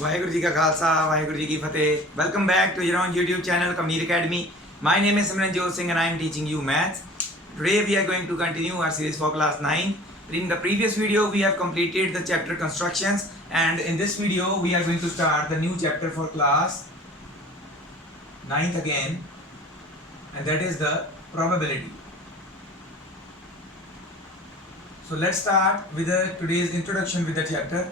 वाहेगुरु जी का खालसा वाहेगुरु जी की फतेह। Welcome back to your YouTube channel Kamneer Academy. My name is Simranjot Singh and I am teaching you maths. Today we are going to continue our series for class 9. In the previous video we have completed the chapter constructions, and in this video we are going to start the new chapter for class 9th again, and that is the probability. So let's start with today's introduction with the chapter.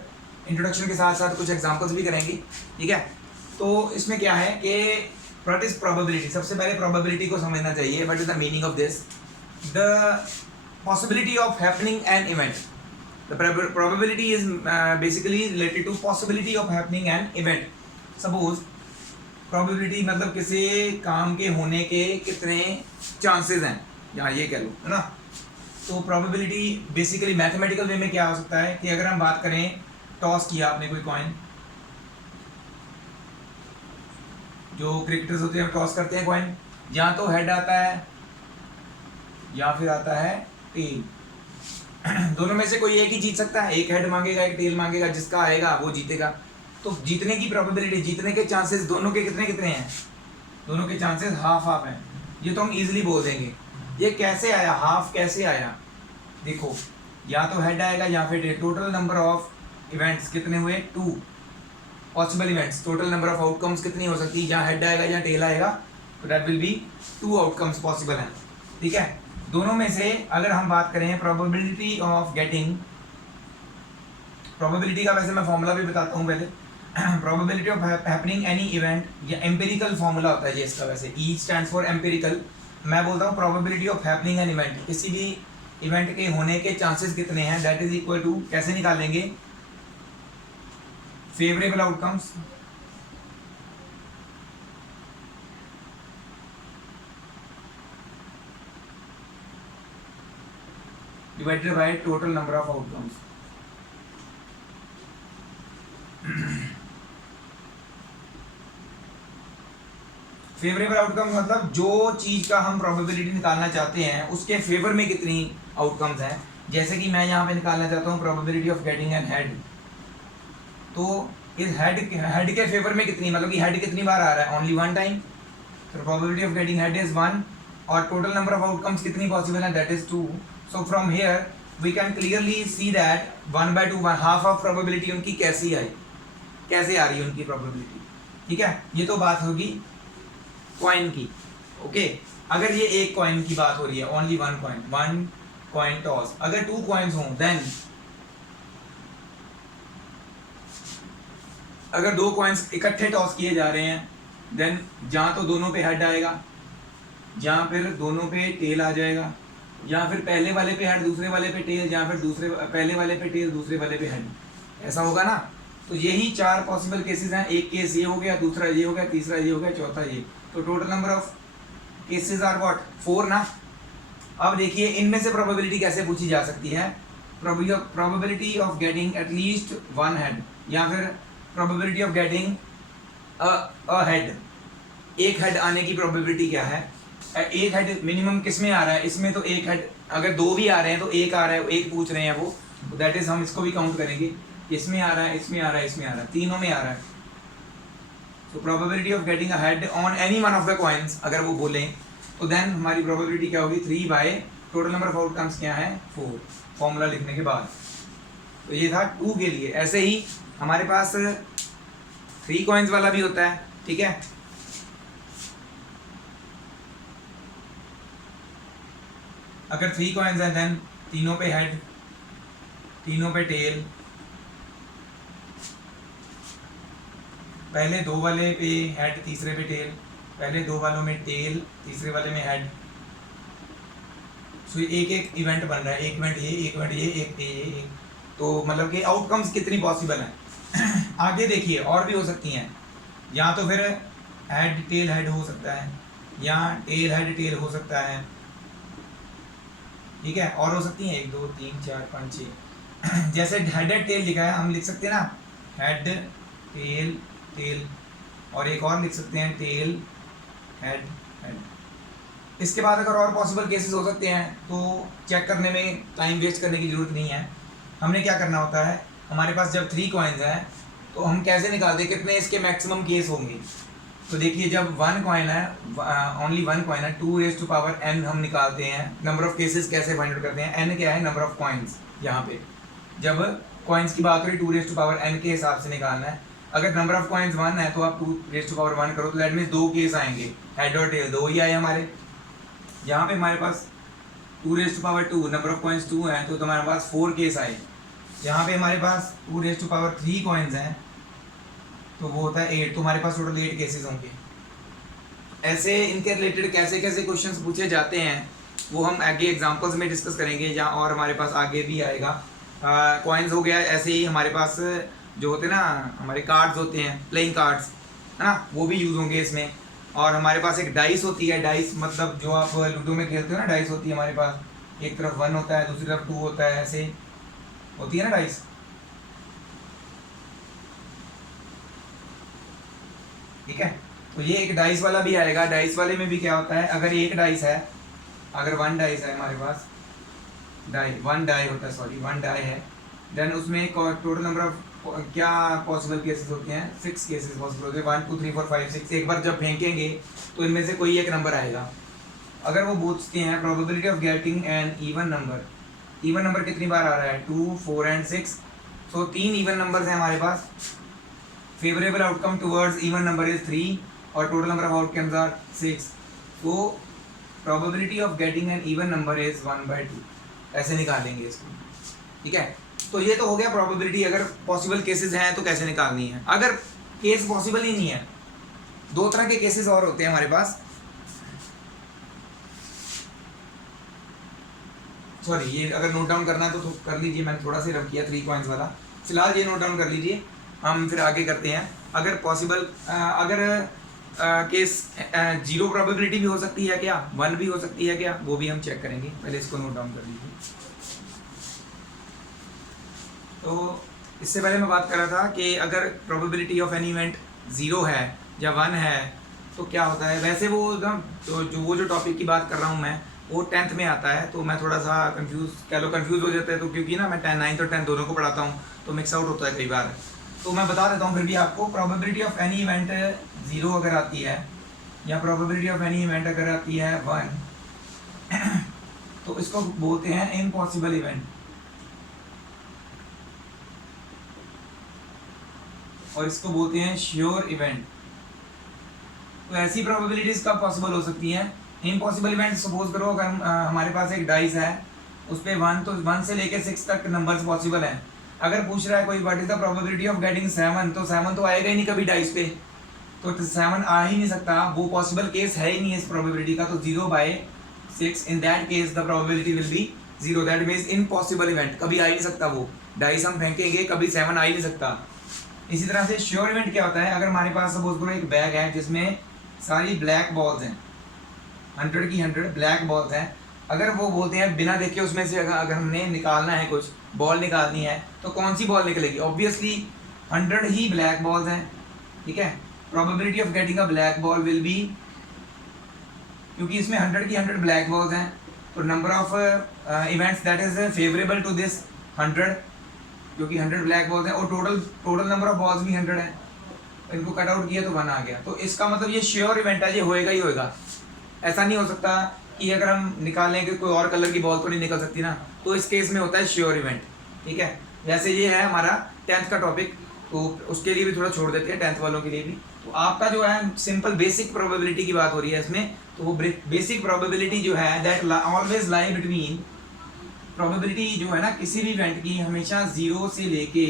Introduction के साथ साथ कुछ examples भी करेंगे, ठीक है। तो इसमें क्या है कि व्हाट इज प्रोबेबिलिटी। सबसे पहले प्रोबेबिलिटी को समझना चाहिए। What is the meaning of this? The possibility of happening an event. The probability is basically related to possibility of happening an event. Suppose probability मतलब किसी काम के होने के कितने चांसेस हैं, यहाँ ये कह लो, है ना। तो प्रोबेबिलिटी बेसिकली मैथमेटिकल वे में क्या हो सकता है कि अगर हम बात करें, टॉस किया आपने कोई कॉइन, जो क्रिकेटर्स होते हैं टॉस करते हैं कॉइन, या तो हेड आता है या फिर आता है टेल। दोनों में से कोई एक ही जीत सकता है, एक हेड मांगेगा एक टेल मांगेगा, जिसका आएगा वो जीतेगा। तो जीतने की प्रोबेबिलिटी, जीतने के चांसेस दोनों के कितने कितने हैं? दोनों के चांसेस हाफ हाफ हैं। ये तो हम इजीली बोल देंगे। ये कैसे आया, हाफ कैसे आया? देखो, या तो हेड आएगा या फिर tail. Total number of events कितने हुए? 2 possible events. Total number of outcomes कितनी हो सकती है? जहाँ हेड आएगा या टेल आएगा, तो that will B 2 outcomes possible हैं, ठीक है। दोनों में से अगर हम बात करें प्रोबेबिलिटी ऑफ गेटिंग, प्रोबेबिलिटी का वैसे मैं फॉर्मूला भी बताता हूँ पहले। Probability of happening any event, या एम्पेरिकल फॉर्मूला होता है ये इसका। वैसे ई स्टैंड्स फॉर एम्पेरिकल। मैं बोलता हूँ probability of happening an event, किसी भी इवेंट के होने के चांसेस कितने हैं, दैट इज इक्वल टू, कैसे निकालेंगे? Favourable outcomes divided by total number of outcomes. Favourable outcomes मतलब जो चीज का हम प्रोबेबिलिटी निकालना चाहते हैं उसके फेवर में कितनी आउटकम्स हैं। जैसे कि मैं यहाँ पे निकालना चाहता हूँ probability of getting N head, तो इस हेड के फेवर में कितनी, मतलब कि हेड कितनी बार आ रहा है? Only 1 time. तो probability of getting head is 1, और टोटल नंबर ऑफ आउटकम्स कितनी पॉसिबल है? That is 2। So from here we can clearly see that 1/2, half of probability उनकी कैसी आई, कैसे आ रही है उनकी प्रोबेबिलिटी, ठीक है। ये तो बात होगी कॉइन की, ओके। अगर ये एक कॉइन की बात हो रही है, ओनली 1 कॉइन टॉस। अगर 2 कॉइन्स हों, देन अगर 2 कॉइन्स इकट्ठे टॉस किए जा रहे हैं, देन जहाँ तो दोनों पे हेड आएगा, जहाँ फिर दोनों पे टेल आ जाएगा, या फिर पहले वाले पे हेड दूसरे वाले पे टेल, या फिर पहले वाले पे टेल दूसरे वाले पे हेड, ऐसा होगा ना। तो यही 4 पॉसिबल केसेस हैं। एक केस ये हो गया, दूसरा ये हो गया, तीसरा ये हो गया, चौथा ये। तो total number of cases are what? 4 ना। अब देखिए इनमें से प्रोबेबिलिटी कैसे पूछी जा सकती है। Probability of getting at least 1 head, या फिर probability of getting a head, एक हेड आने की प्रोबेबिलिटी क्या है? एक हेड मिनिमम किस में आ रहा है? इसमें तो एक हेड, अगर 2 भी आ रहे हैं तो एक आ रहा है, एक पूछ रहे हैं वो, दैट इज हम इसको भी काउंट करेंगे। इसमें आ रहा है, इसमें आ रहा है, इसमें आ रहा है, तीनों में आ रहा है। तो probability of getting a head on any one of the coins अगर वो बोलें, तो देन हमारी प्रोबेबिलिटी क्या होगी? 3 by total number of outcomes क्या है? 4, फॉर्मूला लिखने के बाद। तो ये था 2 के लिए। ऐसे ही हमारे पास 3 कॉइन्स वाला भी होता है, ठीक है। अगर 3 कॉइन्स हैं, देन तीनों पे हेड, तीनों पे टेल, पहले 2 वाले पे हेड, तीसरे पे टेल, पहले 2 वालों में टेल, तीसरे वाले में हेड। सो एक एक इवेंट बन रहा है, एक इवेंट ये, एक इवेंट ये, एक। तो मतलब कि आउटकम्स कितनी पॉसिबल हैं। आगे देखिए और भी हो सकती हैं, या तो फिर हेड टेल हेड हो सकता है, या टेल हेड टेल हो सकता है, ठीक है। और हो सकती हैं 1 2 3 4 5 6। जैसे हेड टेल लिखा है, हम लिख सकते हैं ना हेड टेल टेल, और एक और लिख सकते हैं टेल हेड हेड। इसके बाद अगर और पॉसिबल केसेस हो सकते हैं तो चेक करने में टाइम वेस्ट करने की ज़रूरत नहीं है। हमने क्या करना होता है, हमारे पास जब 3 कॉइन्स हैं तो हम कैसे निकालते हैं कितने इसके मैक्सिमम केस होंगे? तो देखिए जब वन कॉइन है, ओनली वन कॉइन है, 2n हम निकालते हैं। नंबर ऑफ केसेस कैसे फाइंड आउट करते हैं? n क्या है? Number of coins. यहाँ पे जब कॉइन्स की बात हो रही 2n के हिसाब से निकालना है। अगर नंबर ऑफ कॉइन्स 1 है तो आप 2 करो तो दैट मीन्स 2 केस आएंगे, हेड और टेल 2 ही आए हमारे। यहाँ पे हमारे पास 2 नंबर ऑफ कॉइन्स 2 हैं तो हमारे पास 4 केस आए। यहाँ पे हमारे पास 2 कॉइन्स हैं तो वो होता है 8, तो हमारे पास टोटल 8 केसेस होंगे। ऐसे इनके रिलेटेड कैसे कैसे क्वेश्चंस पूछे जाते हैं वो हम आगे एग्जांपल्स में डिस्कस करेंगे, या और हमारे पास आगे भी आएगा। कॉइन्स हो गया, ऐसे ही हमारे पास जो होते हैं ना हमारे कार्ड्स होते हैं, प्लेइंग कार्ड्स है ना, वो भी यूज़ होंगे इसमें। और हमारे पास एक डाइस होती है, डाइस मतलब जो आप लूडो में खेलते हो ना, डाइस होती है हमारे पास, एक तरफ 1 होता है दूसरी तरफ 2 होता है, ऐसे होती है ना डाइस। ठीक है, तो ये एक डाइस वाला भी आएगा। डाइस वाले में भी क्या होता है, अगर एक डाइस है, अगर 1 डाइस है हमारे पास, वन डाई होता है, सॉरी 1 डाई है, देन उसमें टोटल नंबर ऑफ क्या पॉसिबल केसेस होते हैं? 6 केसेस पॉसिबल होते हैं, 1 2 3 4 5 6। एक बार जब फेंकेंगे तो इनमें से कोई एक नंबर आएगा। अगर वो पूछते हैं probability of getting an even number कितनी बार आ रहा है? 2 4 एंड 6। सो 3 इवन नंबर्स हैं हमारे पास। Favourable outcome towards even number is 3 और total number of outcomes are 6। तो probability of getting an even number is 1/2। ऐसे निकालेंगे इसको। ठीक है, तो ये तो हो गया प्रोबेबिलिटी। अगर पॉसिबल केसेस हैं तो कैसे निकालनी है। अगर केस पॉसिबल ही नहीं है, 2 तरह के केसेस और होते हैं हमारे पास। सॉरी, ये अगर नोट डाउन करना है तो कर लीजिए, मैंने थोड़ा सा रफ किया 3 कॉइन्स वाला। फिलहाल ये नोट डाउन कर लीजिए, हम फिर आगे करते हैं। अगर पॉसिबल केस 0 प्रोबेबिलिटी भी हो सकती है क्या, 1 भी हो सकती है क्या, वो भी हम चेक करेंगे। पहले इसको नोट डाउन कर लीजिए। तो इससे पहले मैं बात कर रहा था कि अगर प्रोबेबिलिटी ऑफ एनी इवेंट 0 है या 1 है तो क्या होता है। वैसे वो एकदम वो जो टॉपिक की बात कर रहा हूँ मैं, वो 10th में आता है, तो मैं थोड़ा सा कंफ्यूज हो जाता है। तो क्योंकि ना मैं 9th और 10th दोनों को पढ़ाता हूँ तो मिक्स आउट होता है कई बार। तो मैं बता देता हूँ फिर भी आपको। प्रोबेबिलिटी ऑफ एनी इवेंट 0 अगर आती है, या प्रोबेबिलिटी ऑफ एनी इवेंट अगर आती है 1 तो इसको बोलते हैं इम्पॉसिबल इवेंट, और इसको बोलते हैं श्योर इवेंट। तो ऐसी प्रोबेबिलिटीज कब पॉसिबल हो सकती हैं? इम्पॉसिबल इवेंट सपोज करो अगर हमारे पास एक डाइस है, उस पर 1 तो 1 से लेकर 6 तक नंबर्स पॉसिबल हैं। अगर पूछ रहा है कोई what is the probability of getting 7, तो 7 तो आएगा ही नहीं कभी डाइस पे, तो 7 आ ही नहीं सकता, वो पॉसिबल केस है ही नहीं इस प्रोबेबिलिटी का। तो 0/6 in that case the probability will be 0, that means impossible event, कभी आ ही नहीं सकता। वो डाइस हम फेंकेंगे कभी 7 आ ही नहीं सकता। इसी तरह से श्योर इवेंट क्या होता है? अगर हमारे पास सपोज करो एक बैग है जिसमें सारी ब्लैक बॉल्स हैं, 100 की 100 ब्लैक बॉल्स हैं। अगर वो बोलते हैं बिना देखे उसमें से अगर हमने निकालना है, कुछ बॉल निकालनी है, तो कौन सी बॉल निकलेगी? ऑब्वियसली 100 ही ब्लैक बॉल्स हैं। ठीक है, probability of getting a black ball will be, क्योंकि इसमें 100 की 100 ब्लैक बॉल्स हैं, तो number of events that is favourable to this 100, क्योंकि 100 ब्लैक बॉल्स हैं, और टोटल नंबर ऑफ बॉल्स भी 100 है। इनको कट आउट किया तो 1 आ गया। तो इसका मतलब ये श्योर इवेंट है, ये होएगा ही होएगा। ऐसा नहीं हो सकता कि अगर हम निकालें कि कोई और कलर की बॉल तो नहीं निकल सकती ना, तो इस केस में होता है श्योर इवेंट। ठीक है, वैसे ये है हमारा 10th का टॉपिक, तो उसके लिए भी थोड़ा छोड़ देते हैं 10th वालों के लिए भी। तो आपका जो है सिंपल बेसिक प्रोबेबिलिटी की बात हो रही है इसमें, तो वो बेसिक प्रोबेबिलिटी जो है that always lie between, probability जो है ना किसी भी इवेंट की हमेशा 0 से लेके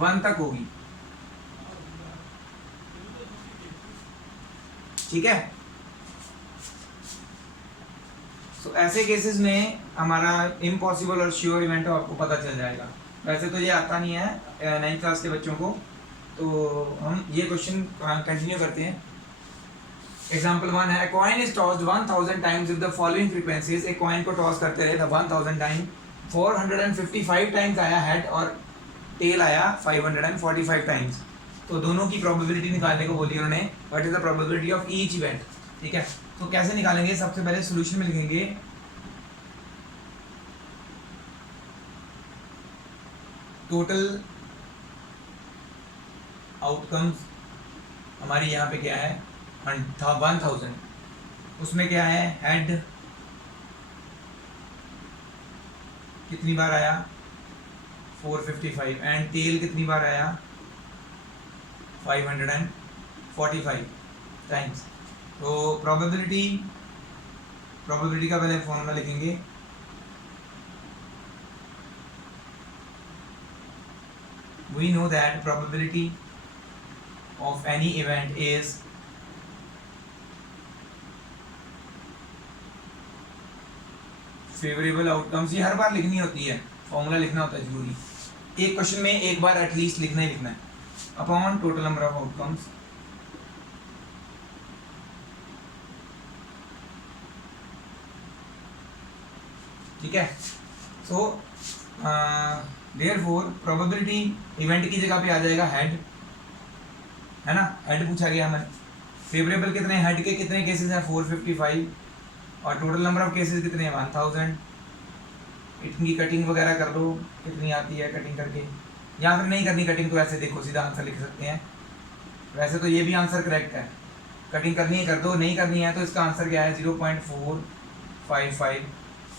1 तक होगी। ठीक है, तो ऐसे केसेस में हमारा इम्पॉसिबल और श्योर इवेंट आपको पता चल जाएगा। वैसे तो ये आता नहीं है 9th क्लास के बच्चों को, तो हम ये क्वेश्चन कंटिन्यू करते हैं। एग्जाम्पल 1 है, coin is tossed 1000 times with the following frequencies. एक कॉइन को टॉस करते रहे 1000 टाइम, 455 टाइम्स आया हेड और टेल आया 545 टाइम्स। तो दोनों की प्रोबेबिलिटी निकालने को बोली उन्होंने, what is the probability of each event. ठीक है, तो कैसे निकालेंगे? सबसे पहले सॉल्यूशन में लिखेंगे टोटल आउटकम्स हमारी यहाँ पे क्या है 1000, उसमें क्या है हेड कितनी बार आया 455 एंड टेल कितनी बार आया 545 टाइम्स। तो प्रोबेबिलिटी का पहले फॉर्मूला लिखेंगे, we know that probability of any event is favourable outcomes. ये हर बार लिखनी होती है, फॉर्मूला लिखना होता है जरूरी, एक क्वेश्चन में एक बार एटलीस्ट लिखना ही लिखना है, upon total number of outcomes ठीक है। सो देयरफॉर प्रोबेबिलिटी इवेंट की जगह पे आ जाएगा हेड, है ना, हेड पूछा गया हमें, फेवरेबल कितने, हेड के कितने केसेस हैं 455 और टोटल नंबर ऑफ केसेस कितने हैं 1000। इनकी कटिंग वगैरह कर दो कितनी आती है कटिंग करके, या फिर नहीं करनी कटिंग तो ऐसे देखो सीधा आंसर लिख सकते हैं। वैसे तो ये भी आंसर करेक्ट है, कटिंग करनी है कर दो, नहीं करनी है तो इसका आंसर क्या है 0.455।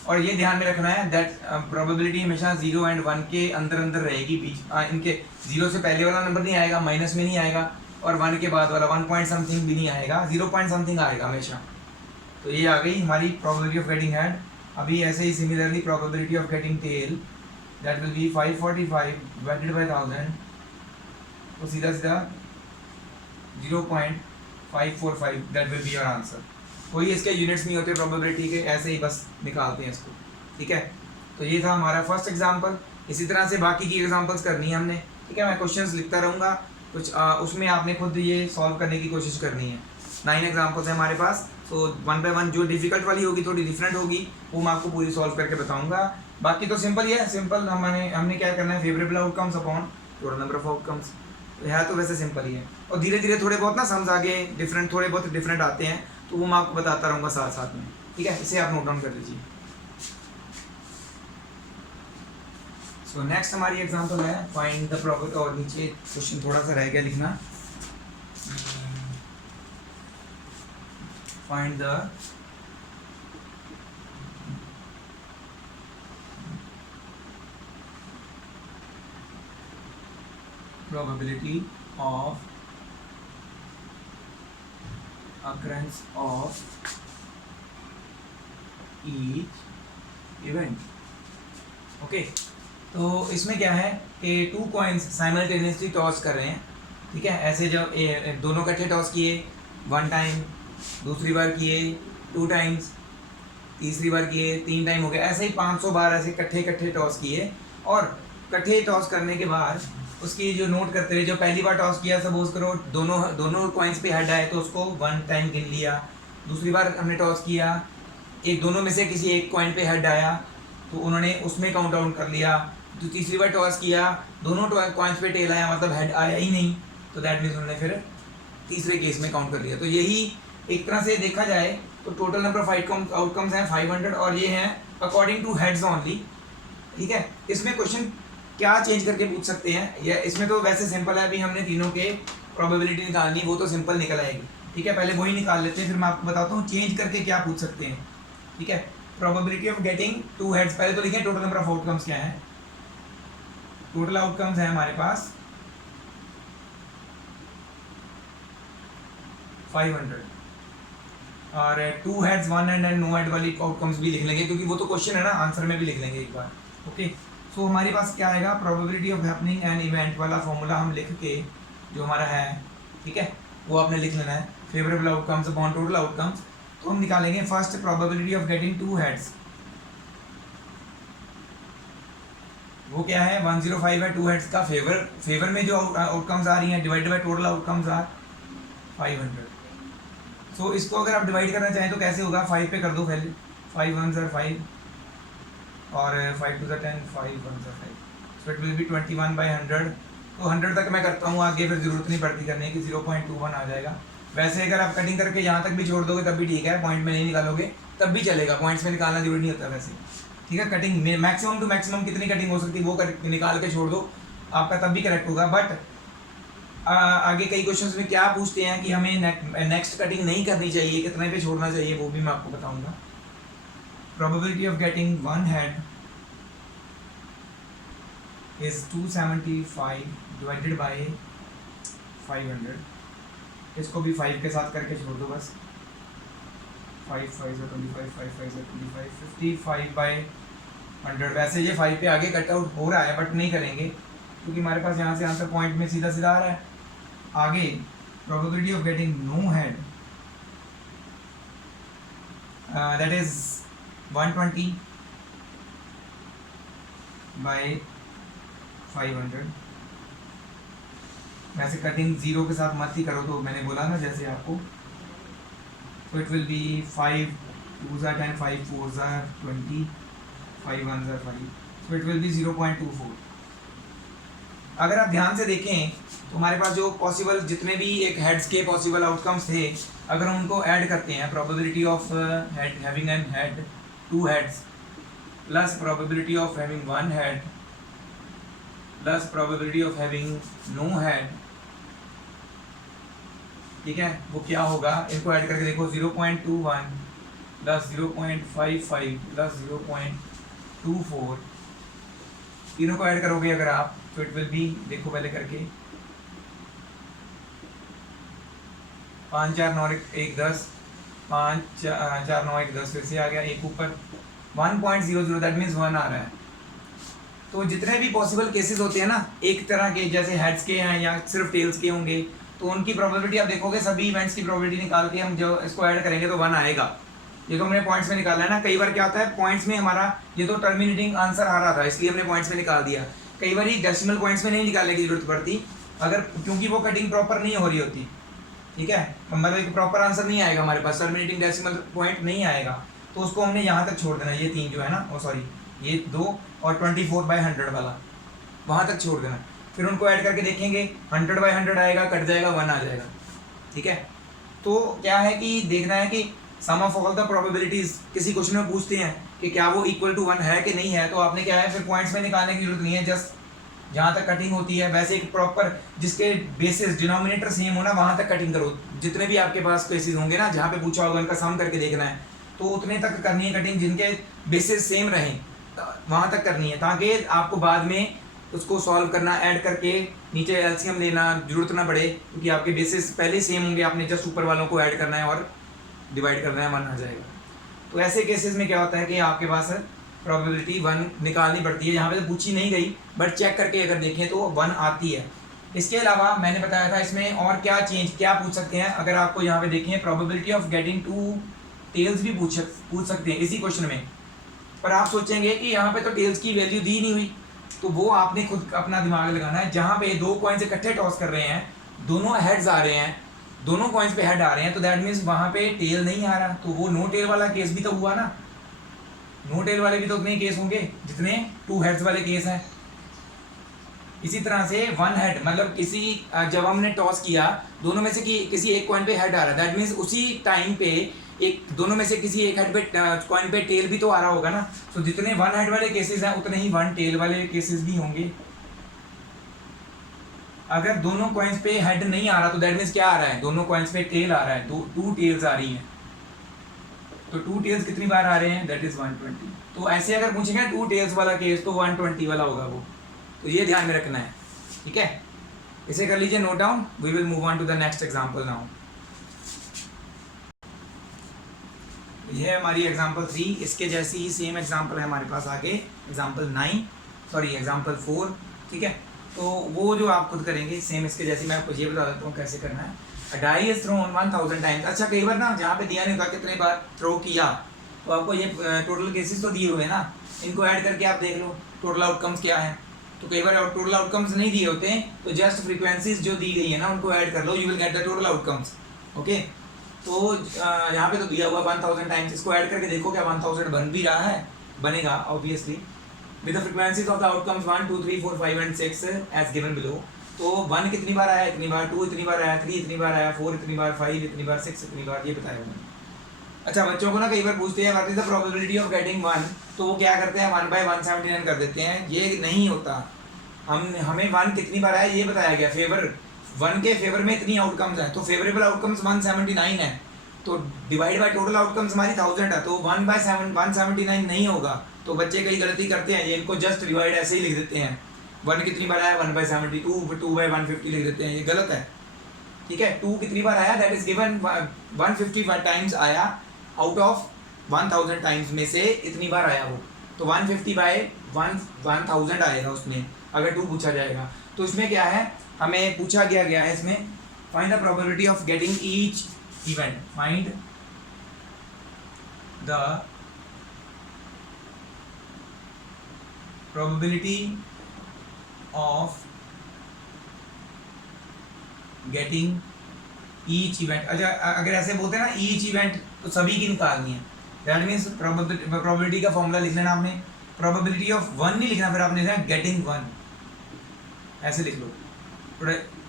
और ये ध्यान में रखना है दैट प्रोबेबिलिटी हमेशा 0 एंड 1 के अंदर अंदर रहेगी, बीच इनके 0 से पहले वाला नंबर नहीं आएगा, माइनस में नहीं आएगा, और 1 के बाद वाला 1 पॉइंट समथिंग भी नहीं आएगा, 0 पॉइंट समथिंग आएगा हमेशा। तो ये आ गई हमारी प्रोबेबिलिटी ऑफ गेटिंग हेड। अभी ऐसे ही similarly probability of getting tail that will be 545 divided by 1000, तो सीधा सीधा 0.545 that will be your answer. कोई इसके यूनिट्स नहीं होते प्रोबेबिलिटी के, ऐसे ही बस निकालते हैं इसको, ठीक है। तो ये था हमारा फर्स्ट एग्जांपल। इसी तरह से बाकी की एग्जांपल्स करनी है हमने, ठीक है। मैं क्वेश्चंस लिखता रहूँगा कुछ, उसमें आपने खुद ये सॉल्व करने की कोशिश करनी है। 9 एग्जांपल्स हैं हमारे पास, तो 1 बाय 1 जो डिफिकल्ट वाली होगी थोड़ी डिफरेंट होगी, वो मैं आपको पूरी सॉल्व करके बताऊँगा। बाकी तो सिंपल ही है, सिंपल हमने क्या करना है favourable outcomes upon total number of outcomes, है तो वैसे सिंपल ही है। और धीरे धीरे थोड़े बहुत ना सम्स आगे डिफरेंट थोड़े बहुत डिफरेंट आते हैं, तो वो मैं आपको बताता रहूँगा साथ साथ में, ठीक है। इसे आप नोट डाउन कर लीजिए। सो नेक्स्ट हमारी एग्जांपल है फाइंड द प्रोबेबिलिटी, और नीचे क्वेश्चन थोड़ा सा रह गया लिखना, find the probability of occurrence of each event। Okay, तो इसमें क्या है कि 2 कॉइन्स साइमल्टेनियसली टॉस कर रहे हैं, ठीक है। ऐसे जब दोनों इकट्ठे टॉस किए 1 टाइम, दूसरी बार किए 2 टाइम्स, तीसरी बार किए 3 टाइम हो गया, ऐसे ही 500 बार ऐसे इकट्ठे टॉस किए, और इकट्ठे टॉस करने के बाद उसकी जो नोट करते रहे, जो पहली बार टॉस किया सपोज करो दोनों कॉइन्स पे हेड आए तो उसको 1 टाइम गिन लिया। दूसरी बार हमने टॉस किया, एक दोनों में से किसी एक कॉइन पे हेड आया तो उन्होंने उसमें काउंट डाउन कर लिया। तो तीसरी बार टॉस किया, दोनों कॉइन्स पे टेल आया, मतलब हेड आया ही नहीं, तो दैट मीन्स उन्होंने फिर तीसरे केस में काउंट कर लिया। तो यही एक तरह से देखा जाए तो टोटल नंबर ऑफ आउटकम्स हैं 500, और ये हैं अकॉर्डिंग टू हेड्स ओनली, ठीक है। इसमें क्वेश्चन क्या चेंज करके पूछ सकते हैं, या इसमें तो वैसे सिंपल है, अभी हमने तीनों के प्रोबेबिलिटी निकालनी, वो तो सिंपल निकल आएगी, ठीक है। पहले वही निकाल लेते हैं, फिर मैं आपको बताता हूँ चेंज करके क्या पूछ सकते हैं, ठीक है। प्रोबेबिलिटी ऑफ गेटिंग 2 हेड्स, पहले तो लिखें टोटल नंबर ऑफ आउटकम्स क्या है। टोटल आउटकम्स है हमारे पास 500, और 2 हेड्स 1 एंड नो हेड वाली आउटकम्स भी लिख लेंगे, क्योंकि वो तो क्वेश्चन है ना, आंसर में भी लिख लेंगे एक बार, ओके। सो हमारे पास क्या आएगा, probability of happening an event वाला फॉर्मूला हम लिख के जो हमारा है, ठीक है, वो आपने लिख लेना है, favourable outcomes upon total outcomes. तो हम निकालेंगे first probability of getting 2 heads, वो क्या है 105 है, 2 हेड्स का फेवर में जो आउटकम्स आ रही हैं divided by total outcomes are 500। So इसको अगर आप डिवाइड करना चाहें तो कैसे होगा, 5 पे कर दो पहले, 5 1 are 5 और 5 2 are 10, 5 1 are 5, so it will be 21/100। तो 100 तक मैं करता हूँ, आगे फिर जरूरत नहीं पड़ती करने की, 0.21 आ जाएगा। वैसे अगर आप कटिंग करके यहाँ तक भी छोड़ दोगे तब भी ठीक है, पॉइंट में नहीं निकालोगे तब भी चलेगा, पॉइंट्स में निकालना जरूरी नहीं होता वैसे, ठीक है। कटिंग मैक्सिमम टू मैक्सिमम कितनी कटिंग हो सकती है वो निकाल के छोड़ दो, आपका तब भी करेक्ट होगा। बट आगे कई क्वेश्चंस में क्या पूछते हैं कि हमें नेक्स्ट कटिंग नहीं करनी चाहिए, कितने पे छोड़ना चाहिए, वो भी मैं आपको बताऊंगा। Probability of getting one head is 275 divided by 500। इसको भी 5 के साथ करके छोड़ दो बस। 5 5 से 25, 5 5 से 25, 55 बाय 100। वैसे ये 5 पे आगे कट आउट हो रहा है बट नहीं करेंगे क्योंकि हमारे पास यहाँ से आंसर पॉइंट में सीधा सीधा आ रहा है। आगे probability of getting no head that is 120 by 500। वैसे कटिंग 0 के साथ मत ही करो, तो मैंने बोला ना जैसे आपको। तो it will be 5 2s are 10, 5 4s are 20, 5 1s are 5, so it will be 0.24। अगर आप ध्यान से देखें तो हमारे पास जो पॉसिबल जितने भी एक हेड्स के पॉसिबल आउटकम्स थे, अगर हम उनको ऐड करते हैं, probability of having an head 2 heads plus probability of having 1 head plus probability of having no head, ठीक है, वो क्या होगा, इनको ऐड करके देखो। 0.21 प्लस 0.55 प्लस 0.24, तीनों को ऐड करोगे अगर आप तो इट विल बी, देखो पहले करके, 5 4 9 1 10, 5 4 9 1 10, फिर से आ गया एक ऊपर 1.00, दैट मीन्स 1 आ रहा है। तो जितने भी पॉसिबल केसेस होते हैं ना एक तरह के, जैसे हेड्स के हैं या सिर्फ टेल्स के होंगे, तो उनकी प्रोबेबिलिटी आप देखोगे, सभी इवेंट्स की प्रोबेबिलिटी निकाल के हम जो इसको ऐड करेंगे तो 1 आएगा। ये तो हमने पॉइंट्स में निकाला है ना। कई बार क्या होता है पॉइंट्स में हमारा ये तो टर्मिनेटिंग आंसर आ रहा था इसलिए हमने पॉइंट्स में निकाल दिया। कई बार डेसिमल पॉइंट्स में नहीं निकालने की जरूरत पड़ती अगर, क्योंकि वो कटिंग प्रॉपर नहीं हो रही होती, ठीक है, मतलब एक प्रॉपर आंसर नहीं आएगा हमारे पास, टर्मिनेटिंग डेसिमल पॉइंट नहीं आएगा, तो उसको हमने यहाँ तक छोड़ देना, ये 3 जो है ना, ओ सॉरी ये 2 और 24/100 वाला वहाँ तक छोड़ देना। फिर उनको ऐड करके देखेंगे 100/100 आएगा, कट जाएगा, 1 आ जाएगा, ठीक है। तो क्या है कि देखना है कि सम ऑफ ऑल द प्रोबेबिलिटीज, किसी क्वेश्चन में पूछते हैं कि क्या वो इक्वल टू 1 है कि नहीं है, तो आपने क्या है फिर पॉइंट्स में निकालने की जरूरत नहीं है, जस्ट जहाँ तक कटिंग होती है वैसे एक प्रॉपर जिसके बेसिस डिनोमिनेटर सेम हो ना वहाँ तक कटिंग करो। जितने भी आपके पास केसेस होंगे ना जहाँ पे पूछा होगा उनका सम करके देखना है, तो उतने तक करनी है कटिंग जिनके बेसिस सेम रहें, वहाँ तक करनी है, ताकि आपको बाद में उसको सॉल्व करना, ऐड करके नीचे एलसीएम लेना जरूरत ना पड़े, क्योंकि आपके बेसिस पहले सेम होंगे, आपने जस्ट ऊपर वालों को ऐड करना है और डिवाइड करना है, 1 आ जाएगा। तो ऐसे केसेस में क्या होता है कि आपके पास प्रोबेबिलिटी 1 निकालनी पड़ती है, जहाँ पे तो पूछी नहीं गई बट चेक करके अगर देखें तो 1 आती है। इसके अलावा मैंने बताया था इसमें और क्या चेंज क्या पूछ सकते हैं, अगर आपको यहाँ पे देखें प्रोबेबिलिटी ऑफ गेटिंग 2 टेल्स भी पूछ सकते हैं इसी क्वेश्चन में, पर आप सोचेंगे कि यहाँ पे तो टेल्स की वैल्यू दी नहीं हुई, तो वो आपने खुद अपना दिमाग लगाना है। जहाँ पे 2 कॉइन्स इकट्ठे टॉस कर रहे हैं, दोनों हेड्स आ रहे हैं, दोनों कॉइन्स पे हेड आ रहे हैं, तो दैट मीन्स वहाँ पे टेल नहीं आ रहा, तो वो नो टेल वाला केस भी तो हुआ ना, नो टेल वाले भी तो उतने केस होंगे जितने 2 हेड्स वाले केस हैं। इसी तरह से 1 हेड मतलब किसी, जब हमने टॉस किया दोनों में से किसी एक कॉइन पे हेड आ रहा है, दैट मीन्स उसी टाइम पे एक दोनों में से किसी एक हेड पे कॉइन पे टेल भी तो आ रहा होगा ना। तो जितने 1 हेड वाले केसेस हैं उतने ही 1 टेल वाले केसेस भी होंगे। अगर दोनों कॉइन्स पे हेड नहीं आ रहा तो दैट मीन्स क्या आ रहा है, दोनों कॉइन्स पे टेल आ रहा है, 2 टेल्स आ रही हैं, तो 2 टेल्स कितनी बार आ रहे हैं, दैट इज 120। तो ऐसे अगर पूछेंगे 2 टेल्स वाला केस तो 120 वाला होगा वो, तो ये ध्यान में रखना है, ठीक है। इसे कर लीजिए note down. We will move on to the next example now. ये है हमारी एग्जांपल 3, इसके जैसी ही सेम एग्जांपल है हमारे पास आगे, एग्जांपल 4, ठीक है। तो वो जो आप खुद करेंगे सेम इसके जैसी, मैं आपको ये बता देता हूँ कैसे करना है। A die is thrown 1000 times. अच्छा कई बार ना जहाँ पे दिया नहीं होता कितने बार थ्रो किया, तो आपको ये टोटल केसेस तो दिए हुए ना, इनको ऐड करके आप देख लो टोटल आउटकम्स क्या है। तो कई बार टोटल आउटकम्स नहीं दिए होते तो जस्ट फ्रीक्वेंसीज जो दी गई है ना उनको ऐड कर लो, you will get the total outcomes, okay. तो यहाँ पे तो दिया हुआ 1000 टाइम्स, इसको ऐड करके देखो क्या 1000 बन भी रहा है, बनेगा obviously, with the frequencies of the outcomes 1 2 3 4 5 and 6 as given below. तो 1 कितनी बार आया, इतनी बार, 2 इतनी बार आया, 3 इतनी बार आया, 4 इतनी बार, 5 इतनी बार, 6 इतनी बार, ये बताया मैंने। अच्छा बच्चों को ना कई बार पूछते हैं what is the probability of getting 1, तो वो क्या करते हैं 1/179 कर देते हैं, ये नहीं होता। हमें 1 कितनी बार आया ये बताया गया, फेवर 1 के फेवर में इतनी आउटकम्स हैं, तो फेवरेबल आउटकम्स 179 है, तो डिवाइड बाय टोटल आउटकम्स हमारी 1000 है, तो 1/7 179 नहीं होगा। तो बच्चे कई गलती करते हैं, ये इनको जस्ट डिवाइड ऐसे ही लिख देते हैं, 1 कितनी बार आया 1/72, 2/150 लिख देते हैं, ये गलत है। ठीक है, 2 कितनी बार आया, दैट इज गिवन 150 टाइम्स आया, आउट ऑफ 1000 टाइम्स में से इतनी बार आया वो, तो 150/1000 आएगा उसमें, अगर 2 पूछा जाएगा। तो इसमें क्या है, हमें पूछा गया है इसमें, find the probability of getting each event, find the probability of getting each event. अच्छा, अगर ऐसे बोलते हैं ना ईच इवेंट, तो सभी की निकालनी है, दैट मीन्स प्रोबेबिलिटी का फॉर्मूला लिख लेना आपने, प्रोबेबिलिटी ऑफ 1 नहीं लिखना, फिर आपने लिखना गेटिंग 1, ऐसे लिख लो,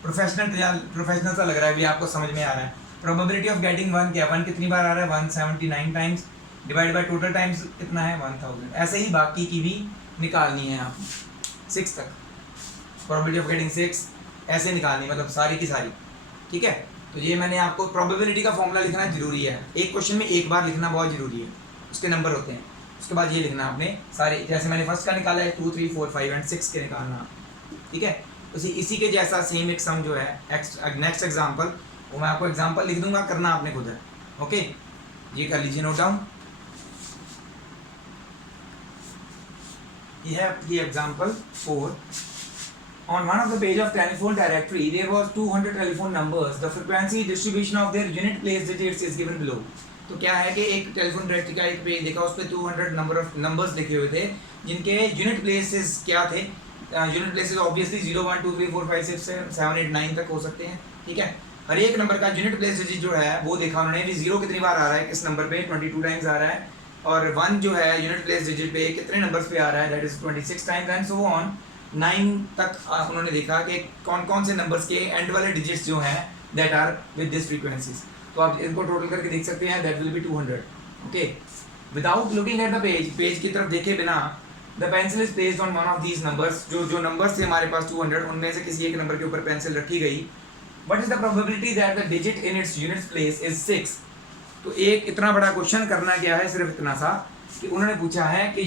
प्रोफेशनल सा लग रहा है, भी आपको समझ में आ रहा है। प्रोबेबिलिटी ऑफ गेटिंग 1 क्या, 1 कितनी बार आ रहा है 179 times, divide by total times कितना है 1000, ऐसे ही बाकी की भी निकालनी है आप 6 तक, प्रोबेबिलिटी ऑफ गेटिंग 6 ऐसे निकालनी, मतलब सारी की सारी। ठीक है, तो ये मैंने आपको प्रोबेबिलिटी का फॉर्मूला लिखना जरूरी है, एक क्वेश्चन में एक बार लिखना बहुत जरूरी है, उसके नंबर होते हैं, उसके बाद ये लिखना आपने सारे, जैसे मैंने फर्स्ट का निकाला है 2 3 4 5 एंड 6 के निकालना। ठीक है, इसी के जैसा सेम एक सम जो है नेक्स्ट एग्जांपल, वो मैं आपको एग्जांपल लिख दूंगा, करना आपने खुद है। ओके, ये कर लीजिए नोट डाउन, ये है आपकी example 4। On one of the page of telephone directory, there was 200 telephone numbers. The frequency distribution of their unit place digits is given below. तो क्या है कि एक टेलीफोन डायरेक्टरी का एक पेज देखा, उस पर 200 नंबर ऑफ नंबर्स लिखे हुए थे, जिनके यूनिट प्लेसेस क्या थे। यूनिट प्लेसेस ऑब्वियसली 0 1 2 3 4 5 6 7 8 9 तक हो सकते हैं। ठीक है, हर एक नंबर का यूनिट प्लेस डिजिट जो है वो देखा उन्होंने, भी 0 कितनी बार आ रहा है किस नंबर पे, 22 टाइम्स आ रहा है, और 1 जो है यूनिट प्लेस डिजिट पे कितने नंबर्स पे आ रहा है, that is 26 times, and so on 9 तक उन्होंने देखा कि कौन कौन से नंबर्स के एंड वाले डिजिट्स जो हैं that are with this frequencies. तो आप इनको टोटल करके देख सकते हैं, that will be 200। Okay, without looking at the page की तरफ देखे बिना, the pencil is placed on one of these numbers, जो नंबर्स थे हमारे पास 200, उनमें से किसी एक नंबर के ऊपर पेंसिल रखी गई। What is the probability that the digit in its unit place is 6। तो एक इतना बड़ा क्वेश्चन करना क्या है, सिर्फ इतना सा कि उन्होंने पूछा है कि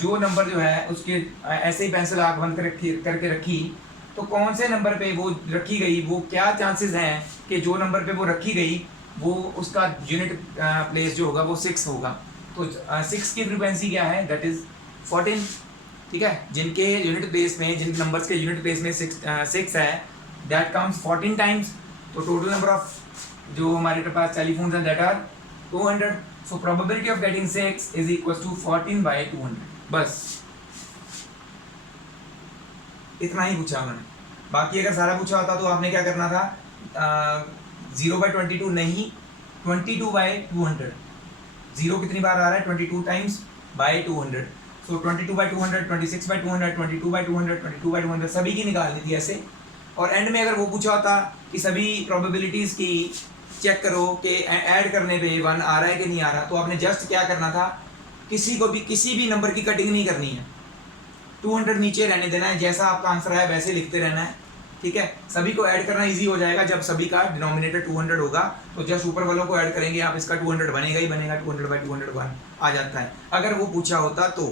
जो नंबर जो है उसके ऐसे ही पेंसिल आँख बंद करके रखी, तो कौन से नंबर पे वो रखी गई, वो क्या चांसेस हैं कि जो नंबर पे वो रखी गई वो उसका यूनिट प्लेस जो होगा वो 6 होगा। तो 6 की फ्रीक्वेंसी क्या है, दैट इज 14। ठीक है, जिनके यूनिट प्लेस में, जिन नंबर्स के यूनिट प्लेस में 6 है, दैट कम्स 14 टाइम्स। तो टोटल नंबर ऑफ जो हमारे पास टेलीफोन्स हैं that are 200। So probability of getting 6 is equals to 14/200। बस इतना ही पूछा उन्होंने, बाकी अगर सारा पूछा होता तो आपने क्या करना था, 0/22 नहीं, 22/200। 0 कितनी बार आ रहा है 22 टाइम्स बाय 200, सो 22/200, 26/200, 22/200, 22/200 सभी की निकालनी थी ऐसे। और एंड में अगर वो पूछा होता कि सभी प्रोबेबिलिटीज़ की चेक करो कि ऐड करने पे 1 आ रहा है कि नहीं आ रहा, तो आपने जस्ट क्या करना था, किसी भी नंबर की कटिंग नहीं करनी है, 200 नीचे रहने देना है, जैसा आपका आंसर आया वैसे लिखते रहना है। ठीक है, सभी को ऐड करना इजी हो जाएगा जब सभी का डिनोमिनेटर 200 होगा, तो जस्ट ऊपर वालों को ऐड करेंगे आप, इसका 200 बनेगा ही बनेगा, 200/200 1 आ जाता है। अगर वो पूछा होता तो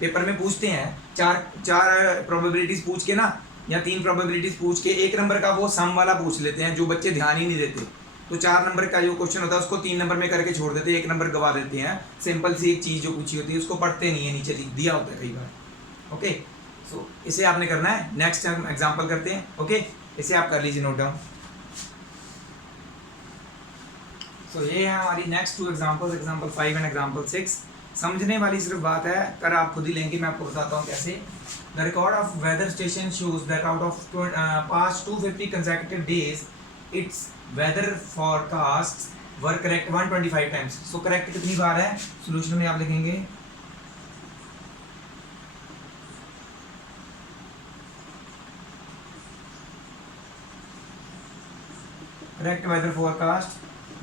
पेपर में पूछते हैं चार प्रोबेबिलिटीज पूछ के ना, या 3 प्रोबेबिलिटीज पूछ के एक नंबर का वो सम वाला पूछ लेते हैं, जो बच्चे ध्यान ही नहीं देते। तो 4 नंबर का जो क्वेश्चन होता है उसको 3 नंबर में करके छोड़ देते हैं, 1 नंबर गवा देते हैं। सिंपल सी एक चीज़ जो पूछी होती है उसको पढ़ते नहीं है, नीचे लिख दिया होता है कई बार। ओके, सो इसे आपने करना है। नेक्स्ट हम एग्जांपल करते हैं। ओके, इसे आप कर लीजिए नोट डाउन। सो ये है हमारी next 2 examples, example 5 and example 6। समझने वाली सिर्फ बात है, कर आप खुद ही लेंगे, मैं आपको बताता हूँ कैसे। The record of weather station shows that out of past 250 consecutive days it's weather forecast were correct 125 times. So correct कितनी बार है, सोल्यूशन में आप लिखेंगे करेक्ट वेदर फॉरकास्ट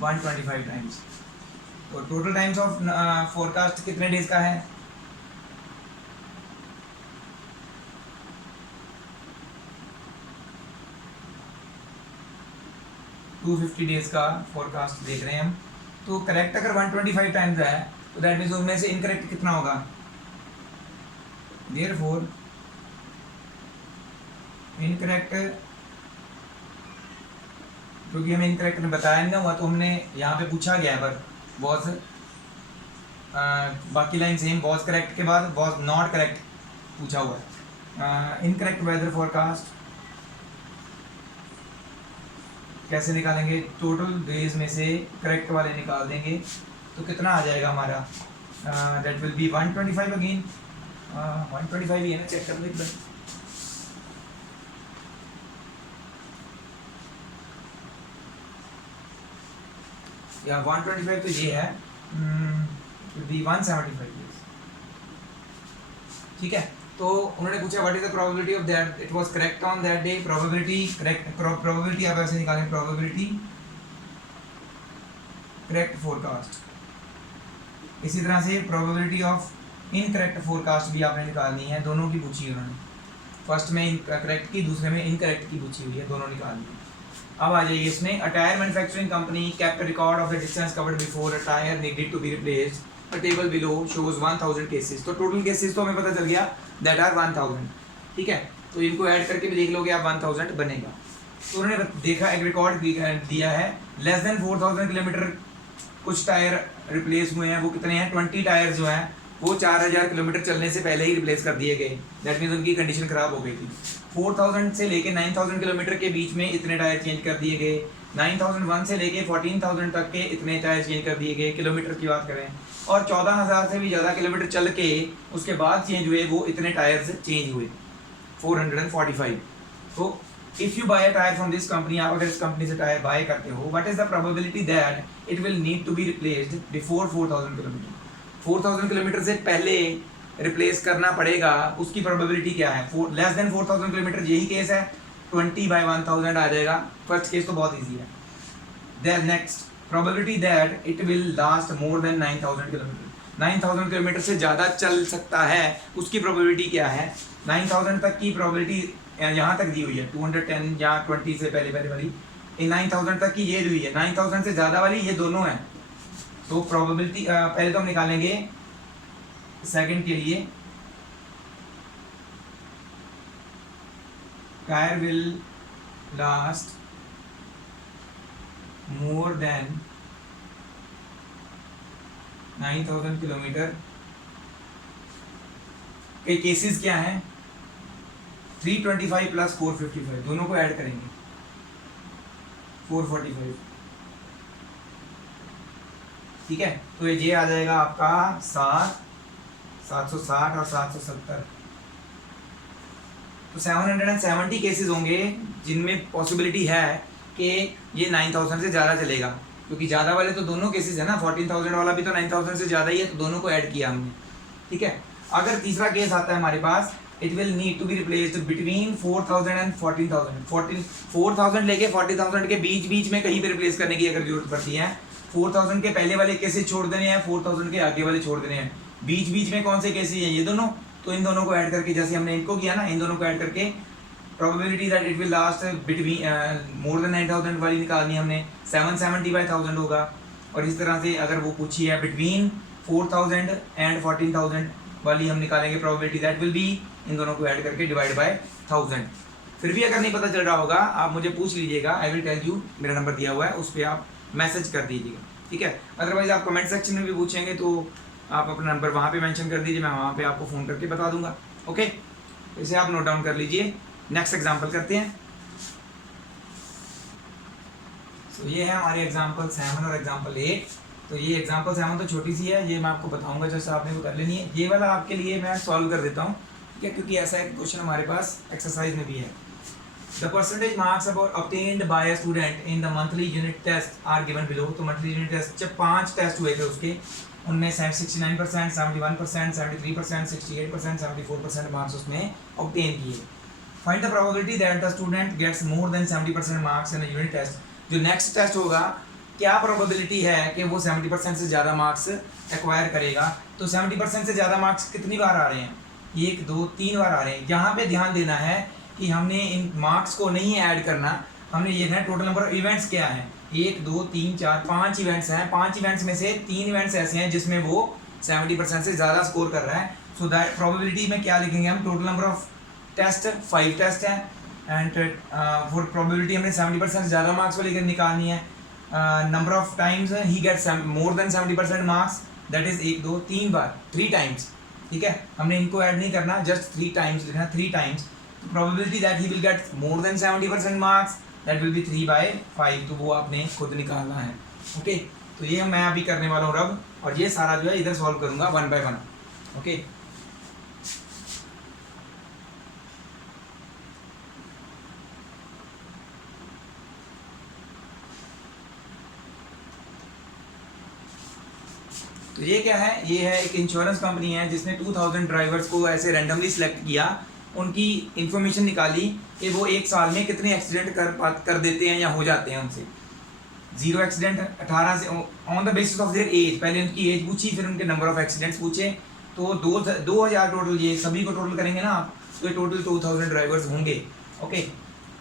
125 टाइम्स। तो टोटल टाइम्स ऑफ फोरकास्ट कितने डेज का है, 250 डेज का फोरकास्ट देख रहे हैं हम। तो करेक्ट अगर 125 टाइम्स है तो दैट मीन्स उनमें से इनकरेक्ट कितना होगा, देयरफॉर इनकरेक्ट, क्योंकि हमें इनकरेक्ट में बताया नहीं हुआ तो हमने यहाँ पे पूछा गया है, पर वॉज बाकी लाइन सेम, वॉज करेक्ट के बाद वॉज नॉट करेक्ट पूछा हुआ है। इनकरेक्ट वेदर फोरकास्ट कैसे निकालेंगे, टोटल डेज में से करेक्ट वाले निकाल देंगे तो कितना आ जाएगा हमारा, दैट विल बी 125 अगेन, 125 ही है ना, चेक कर लो एक बार। या 125 तो ये है, विल बी 175 डेज, ठीक है। तो उन्होंने पूछा what is the probability of that it was correct on that day, probability correct, probability आप ऐसे निकालें, प्रोबेबिलिटी करेक्ट फोरकास्ट। इसी तरह से प्रोबेबिलिटी ऑफ इनकरेक्ट फोरकास्ट भी आपने निकालनी है, दोनों की पूछी है उन्होंने, फर्स्ट में करेक्ट की, दूसरे में इनकरेक्ट की पूछी हुई है, दोनों निकालनी है। अब आ जाइए इसमें, a tyre manufacturing company kept record of the distance covered before a tyre needed to be replaced, a table below shows 1000 cases. तो टोटल केसेस तो हमें पता चल गया दैट आर 1000, ठीक है। तो इनको ऐड करके भी देख लोगे आप 1000 बनेगा। तो उन्होंने देखा, एक रिकॉर्ड दिया है, लेस देन 4000 किलोमीटर कुछ टायर रिप्लेस हुए हैं, वो कितने हैं, 20 टायर जो हैं वो 4000 किलोमीटर चलने से पहले ही रिप्लेस कर दिए गए, दैट मीन्स उनकी कंडीशन खराब हो गई थी। 4000 से लेके 9000 किलोमीटर के बीच में इतने टायर चेंज कर दिए गए, 9001 से लेके 14000 तक के इतने टायर चेंज कर दिए गए, किलोमीटर की बात करें, और 14000 से भी ज़्यादा किलोमीटर चल के उसके बाद चेंज हुए वो इतने टायर्स चेंज हुए, 445। तो if you buy a tyre from this company, आप अगर इस कंपनी से टायर बाय करते हो, what is the probability that it will need to be replaced before 4000 kilometre, 4000 kilometre से पहले रिप्लेस करना पड़ेगा, उसकी प्रोबेबिलिटी क्या है, लेस देन 4000 किलोमीटर, यही केस है, 20/1000 आ जाएगा, फर्स्ट केस तो बहुत ईजी है। Then next, probability that it will last more than 9000 kilometre, 9000 kilometre से ज़्यादा चल सकता है, उसकी प्रोबेबिलिटी क्या है, 9000 तक की प्रोबेबिलिटी यहाँ तक दी हुई है, 210 या 20 से पहले वाली, 9000 तक की ये दी हुई है, 9000 से ज़्यादा वाली ये दोनों हैं। तो प्रोबेबिलिटी पहले तो हम निकालेंगे सेकंड के लिए, tyre will last more than 9000 kilometre के केसेस क्या हैं, 325 प्लस 455, दोनों को ऐड करेंगे, 445, ठीक है। तो ये आ जाएगा आपका 760 और 770, तो 770 केसेस होंगे जिनमें पॉसिबिलिटी है कि ये 9000 से ज़्यादा चलेगा, क्योंकि ज़्यादा वाले तो दोनों केसेस है ना, 14000 वाला भी तो 9000 से ज़्यादा ही है, तो दोनों को ऐड किया हमने, ठीक है। अगर तीसरा केस आता है हमारे पास, it will need to be replaced between 4000 and 14000, 4000 लेके 40000 के बीच में कहीं पे रिप्लेस करने की अगर जरूरत पड़ती है, 4000 के पहले वाले केसेस छोड़ देने हैं, 4000 के आगे वाले छोड़ देने हैं, बीच में कौन से केसेस हैं, ये दोनों, तो इन दोनों को ऐड करके, जैसे हमने इनको किया ना, इन दोनों को ऐड करके probability that it will last between more than 9000 वाली निकालनी हमने, 770/1000 होगा। और इस तरह से अगर वो पूछी है बिटवीन 4000 एंड 14000 वाली हम निकालेंगे प्रोबेबिलिटी दैट विल बी, इन दोनों को ऐड करके डिवाइड बाय 1000। फिर भी अगर नहीं पता चल रहा होगा आप मुझे पूछ लीजिएगा, आई विल टेल यू, मेरा नंबर दिया हुआ है, उस पर आप मैसेज कर दीजिएगा, ठीक है। अदरवाइज आप कमेंट सेक्शन में भी पूछेंगे तो आप अपना नंबर वहाँ पे मेंशन कर दीजिए, मैं वहाँ पे आपको फ़ोन करके बता दूंगा, ओके। इसे आप नोट डाउन कर लीजिए। नेक्स्ट एग्जांपल करते हैं। तो ये है हमारे एग्जांपल 7 और एग्जांपल 8। तो ये एग्जांपल 7 तो छोटी सी है, ये मैं आपको बताऊंगा, जैसे आपने वो कर लेनी है। ये वाला आपके लिए मैं सॉल्व कर देता हूँ, ठीक है, क्योंकि ऐसा एक क्वेश्चन हमारे पास एक्सरसाइज में भी है। The percentage marks about obtained by a student in the monthly unit test are given below। तो मंथली यूनिट टेस्ट जब 5 टेस्ट हुए थे उसके, उनमें 69%, 71%, 73%, 68%, 74% मार्क्स उसमें ऑब्टेन किए। Find the probability that the student gets more than 70% marks in a unit test. जो next test होगा, क्या प्रोबेबिलिटी है कि वो 70% से ज़्यादा मार्क्स एक्वायर करेगा। तो 70% से ज़्यादा मार्क्स कितनी बार आ रहे हैं, 1 2 3 बार आ रहे हैं। यहाँ पे ध्यान देना है कि हमने इन मार्क्स को नहीं ऐड करना, हमने ये देखना है टोटल नंबर ऑफ इवेंट्स क्या है। 1 2 3 4 5 इवेंट्स हैं, 5 इवेंट्स में से 3 इवेंट्स ऐसे हैं जिसमें वो 70% से ज़्यादा स्कोर कर रहा है। सो दैट प्रोबेबिलिटी में क्या लिखेंगे हम, total number of test 5 test हैं एंड फॉर प्रोबेबिलिटी हमने 70% से ज़्यादा मार्क्स को लेकर निकालनी है। Number of times he gets more than 70% marks, that is 1 2 3 बार, 3 टाइम्स। ठीक है, हमने इनको ऐड नहीं करना, जस्ट 3 टाइम्स लिखना, 3 times. Probability that he will get more than 70% marks, that will B 3/5, तो वो आपने खुद निकालना है। ओके, तो ये मैं अभी करने वाला हूँ रब, और ये सारा जो है इधर सॉल्व करूँगा 1 by 1। ओके, तो ये क्या है, ये है एक इंश्योरेंस कंपनी है जिसने 2000 ड्राइवर्स को ऐसे रैंडमली सिलेक्ट किया, उनकी इंफॉर्मेशन निकाली कि वो एक साल में कितने एक्सीडेंट कर देते हैं या हो जाते हैं उनसे। 0 एक्सीडेंट 18 से, on the basis of their age, पहले उनकी एज पूछी, फिर उनके नंबर ऑफ एक्सीडेंट्स पूछे, तो 2000 टोटल, ये सभी को टोटल करेंगे ना आप, तो ये टोटल 2000 ड्राइवर्स होंगे। ओके,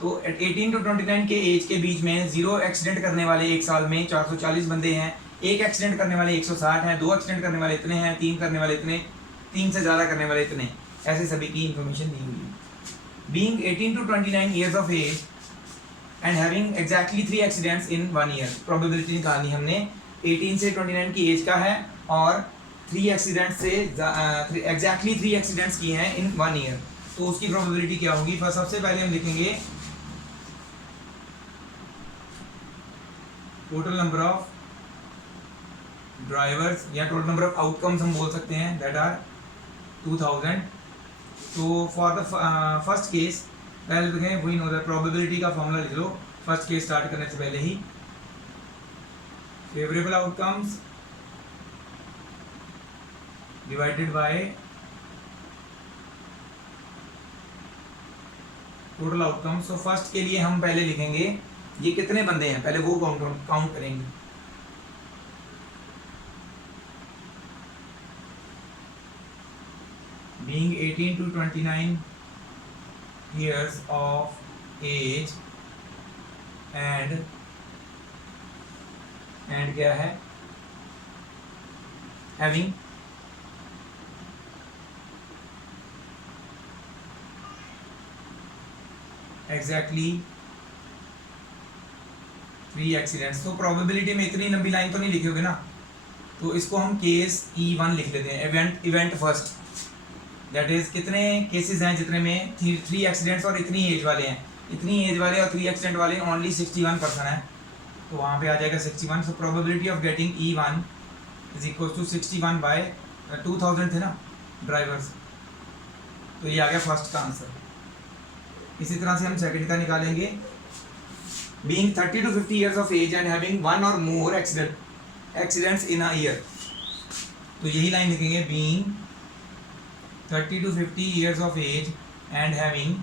तो 18 to 29 के एज के बीच में 0 एक्सीडेंट करने वाले एक साल में 440 बंदे हैं, 1 एक्सीडेंट करने वाले 160 हैं, 2 एक्सीडेंट करने वाले इतने हैं, 3 करने वाले इतने, 3 से ज़्यादा करने वाले इतने, ऐसे सभी की इंफॉर्मेशन दी हुई है। Being 18 to 29 years of age and having exactly 3 accidents in 1 year, probability निकालनी हमने 18 से 29 की एज का है और 3 एक्सीडेंट्स से एग्जैक्टली 3 एक्सीडेंट्स किए हैं इन 1 ईयर, तो उसकी प्रोबेबिलिटी क्या होगी। फर्स्ट सबसे पहले हम लिखेंगे टोटल नंबर ऑफ ड्राइवर्स या टोटल नंबर ऑफ आउटकम्स हम बोल सकते हैं, दैट आर 2000। तो फॉर द फर्स्ट केस पहले लिखें, वही नो द प्रोबेबिलिटी का फॉर्मूला लिख लो फर्स्ट केस स्टार्ट करने से पहले ही। Favourable outcomes divided by total outcomes. तो फर्स्ट के लिए हम पहले लिखेंगे ये कितने बंदे हैं, पहले वो काउंट करेंगे। Being 18 to 29 years of age and क्या है, having exactly 3 एक्सीडेंट्स। तो प्रोबेबिलिटी में इतनी लंबी लाइन तो नहीं लिखोगे ना, तो इसको हम केस E1 लिख लेते हैं, इवेंट फर्स्ट, दैट इज कितने केसेस हैं जितने में 3 एक्सीडेंट्स और इतनी एज वाले हैं, इतनी एज वाले और 3 एक्सीडेंट वाले ओनली 61% है, तो वहाँ पे आ जाएगा 61। So probability of getting E1 is equal to 61 by 2000 थे ना ड्राइवर्स, तो ये आ गया फर्स्ट का आंसर। इसी तरह से हम सेकंड का निकालेंगे। Being 30 to 50 years of age and having 1 or more accidents in a year, तो यही लाइन लिखेंगे, being 30 to 50 years of age and having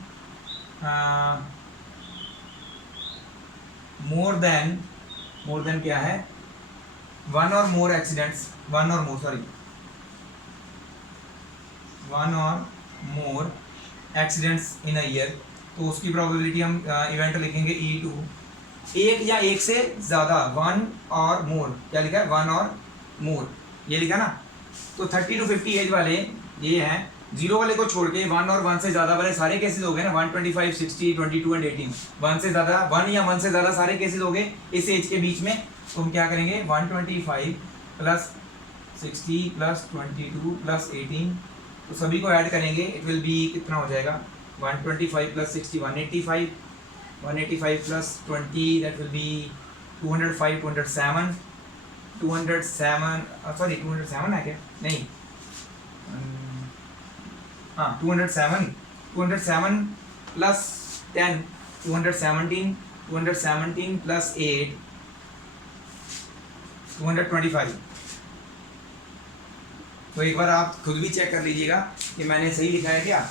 more than क्या है, 1 or more accidents, 1 or more accidents in a year, तो उसकी probability हम event लिखेंगे E2, एक या एक से ज़्यादा, 1 और मोर, क्या लिखा है 1 और मोर, ये लिखा ना। तो 30 to 50 एज वाले ये हैं, 0 वाले को छोड़ के 1 और 1 से ज़्यादा वाले सारे केसेस हो गए ना, 125 60 22 एंड 18, 1 से ज़्यादा, 1 या 1 से ज़्यादा सारे केसेस हो गए इस एज के बीच में। तो हम क्या करेंगे, 125 प्लस 60 प्लस 22 प्लस 18, तो सभी को ऐड करेंगे, इट विल बी कितना हो जाएगा, 125 plus 60 185 plus 20 that will B 205 207 है क्या, नहीं, हाँ 207 प्लस 10 217 प्लस 8 225। तो एक बार आप खुद भी चेक कर लीजिएगा कि मैंने सही लिखा है क्या।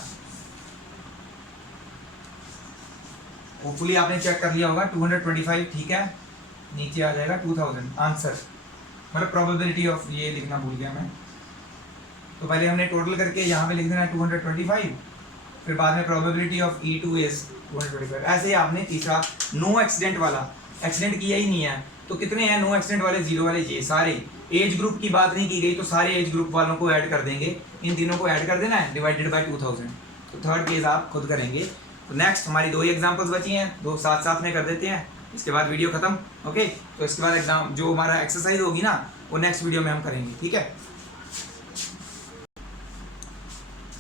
होपफुली आपने चेक कर लिया होगा, 225 ठीक है, नीचे आ जाएगा 2000 आंसर, मतलब प्रोबेबिलिटी ऑफ, ये लिखना भूल गया मैं। तो पहले हमने टोटल करके यहाँ पे लिख देना है 225, फिर बाद में प्रोबेबिलिटी ऑफ E2 इज 225। ऐसे ही आपने तीसरा नो एक्सीडेंट वाला एक्सीडेंट किया ही नहीं है। तो कितने हैं नो एक्सीडेंट वाले, जीरो वाले, ये सारे। एज ग्रुप की बात नहीं की गई तो सारे एज ग्रुप वालों को ऐड कर देंगे, इन तीनों को ऐड कर देना है, डिवाइडेड बाय 2000। तो थर्ड केस आप खुद करेंगे। तो नेक्स्ट हमारी 2 ही एग्जांपल्स बची हैं, 2 साथ साथ में कर देते हैं, इसके बाद वीडियो खत्म। ओके, तो इसके बाद एग्जाम जो हमारा एक्सरसाइज होगी ना वो नेक्स्ट वीडियो में हम करेंगे, ठीक है।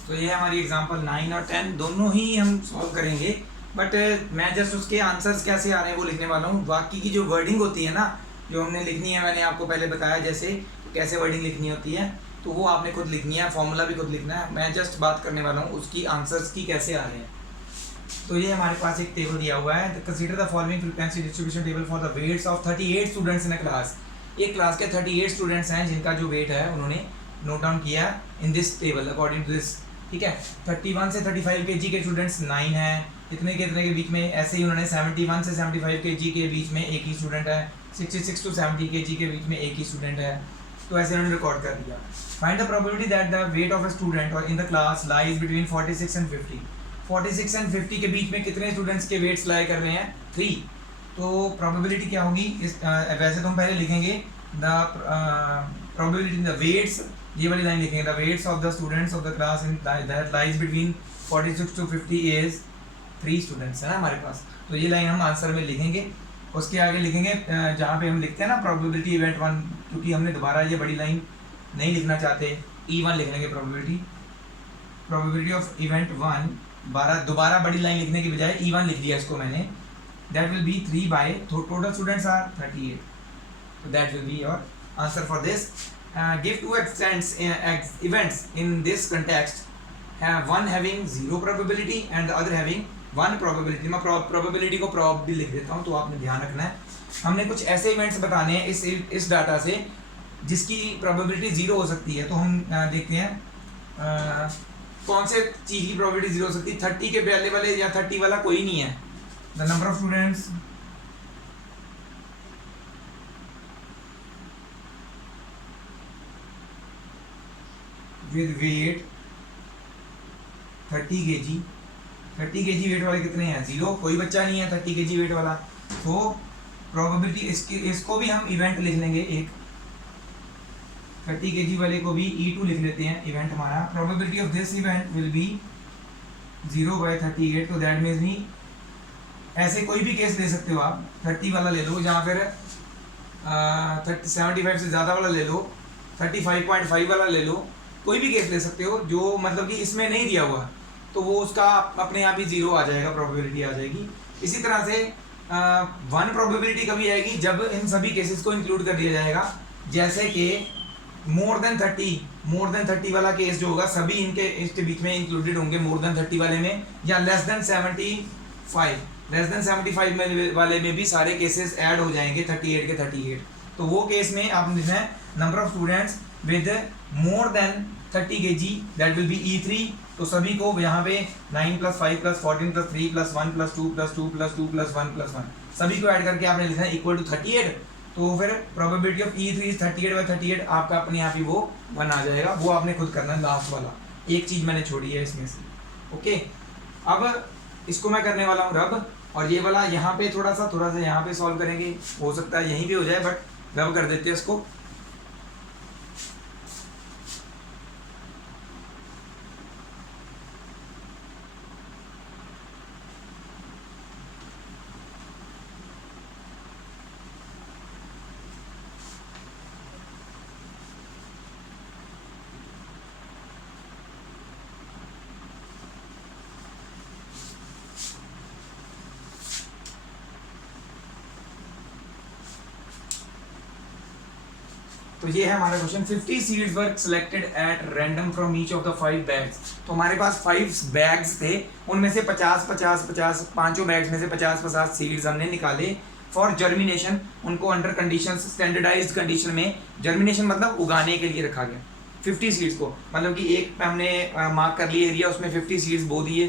तो ये हमारी एग्जांपल 9 और 10 दोनों ही हम सॉल्व करेंगे, बट मैं जस्ट उसके आंसर्स कैसे आ रहे हैं वो लिखने वाला हूँ। बाकी की जो वर्डिंग होती है ना जो हमने लिखनी है, मैंने आपको पहले बताया जैसे कैसे वर्डिंग लिखनी होती है, तो वो आपने खुद लिखनी है, फॉर्मूला भी खुद लिखना है। मैं जस्ट बात करने वाला हूँ उसकी आंसर्स की कैसे आ रहे हैं। तो ये हमारे पास एक टेबल दिया हुआ है, consider the following frequency distribution table for the weights of 38 students in a class. एक क्लास के 38 स्टूडेंट्स हैं जिनका जो वेट है उन्होंने नोट डाउन किया in this table according to this, ठीक है। 31 से 35 kg के स्टूडेंट्स 9 हैं, इतने के बीच में। ऐसे ही उन्होंने 71 से 75 kg के बीच में एक ही स्टूडेंट है, 66 टू 70 kg के बीच में एक ही स्टूडेंट है। तो ऐसे उन्होंने रिकॉर्ड कर दिया। Find the probability that the weight of a student or in the class lies between 46 and 50। 46 and 50 के बीच में कितने स्टूडेंट्स के वेट्स लाई कर रहे हैं, 3। तो प्रोबेबिलिटी क्या होगी इस वैसे तो हम पहले लिखेंगे द प्रोबेबिलिटी द वेट्स, ये वाली लाइन लिखेंगे, the weights of the students of the class in that lies between 46 to 50 is 3 students है ना हमारे पास। तो ये लाइन हम आंसर में लिखेंगे। उसके आगे लिखेंगे जहाँ पे हम लिखते हैं ना प्रोबेबिलिटी इवेंट 1, क्योंकि हमने दोबारा ये बड़ी लाइन नहीं लिखना चाहते, E1 लिख लेंगे प्रोबेबिलिटी ऑफ इवेंट 1। दोबारा बड़ी लाइन लिखने की बजाय E1 लिख दिया इसको मैंने। That will be 3 by total students are 38। तो that will be your answer for this. Give 2 events in this context, one having 0 probability and the other having 1 probability। मैं probability को prob भी लिख देता हूँ, तो आपने ध्यान रखना है। हमने कुछ ऐसे इवेंट्स बताने हैं इस डाटा से जिसकी probability 0 हो सकती है। तो हम देखते हैं कौन से चीज़ की probability 0 हो सकती है। 30 के पहले वाले या 30 वाला कोई नहीं है। The number of students with weight 30 kg weight वाले कितने हैं, 0, कोई बच्चा नहीं है 30 kg वेट वाला। तो प्रोबेबिलिटी इसको भी हम इवेंट लिख लेंगे एक, 30 kg वाले को भी E2 लिख लेते हैं इवेंट हमारा। Probability of this event will be 0/38। तो दैट मीन्स मी ऐसे कोई भी केस ले सकते हो आप, 30 वाला ले लो या फिर 75 से ज़्यादा वाला ले लो, 35.5 वाला ले लो, कोई भी केस ले सकते हो जो मतलब कि इसमें नहीं दिया हुआ, तो वो उसका अपने आप ही 0 आ जाएगा, प्रोबेबिलिटी आ जाएगी। इसी तरह से 1 प्रोबेबिलिटी कभी आएगी जब इन सभी केसेस को इंक्लूड कर दिया जाएगा। जैसे कि मोर देन 30 वाला केस जो होगा सभी इसके बीच में इंक्लूडेड होंगे मोर देन 30 वाले में, या लेस देन 75 वाले में भी सारे केसेस ऐड हो जाएंगे 38 के 38। तो वो केस में आप लिखना है number of students with more than 30 kg, that will B E3। तो सभी को यहाँ पे 9 + 5 + 14 + 3 + 1 + 2 + 2 + 2 + 1 + 1 सभी को ऐड करके आपने लिखना है इक्वल टू 38। तो फिर प्रोबेबिलिटी ऑफ E3 इज 38/38, आपका अपने आप ही वो 1 आ जाएगा। वो आपने खुद करना है लास्ट वाला, एक चीज़ मैंने छोड़ी है इसमें से। ओके, अब इसको मैं करने वाला हूँ रब, और ये वाला यहाँ पे थोड़ा सा यहाँ पे सॉल्व करेंगे, हो सकता है यहीं पे हो जाए, बट रब कर देते हैं इसको। तो ये है हमारा question. 50 seeds were selected at random from each of the 5 bags. तो हमारे पास 5 बैग्स थे, उनमें से 50 पांचों बैग्स में से 50 सीड्स हमने निकाले फॉर जर्मिनेशन। उनको अंडर कंडीशन स्टैंडर्डाइज्ड कंडीशन में, जर्मिनेशन मतलब उगाने के लिए रखा गया 50 सीड्स को। मतलब कि एक हमने मार्क कर लिया एरिया, उसमें 50 सीड्स बो दिए,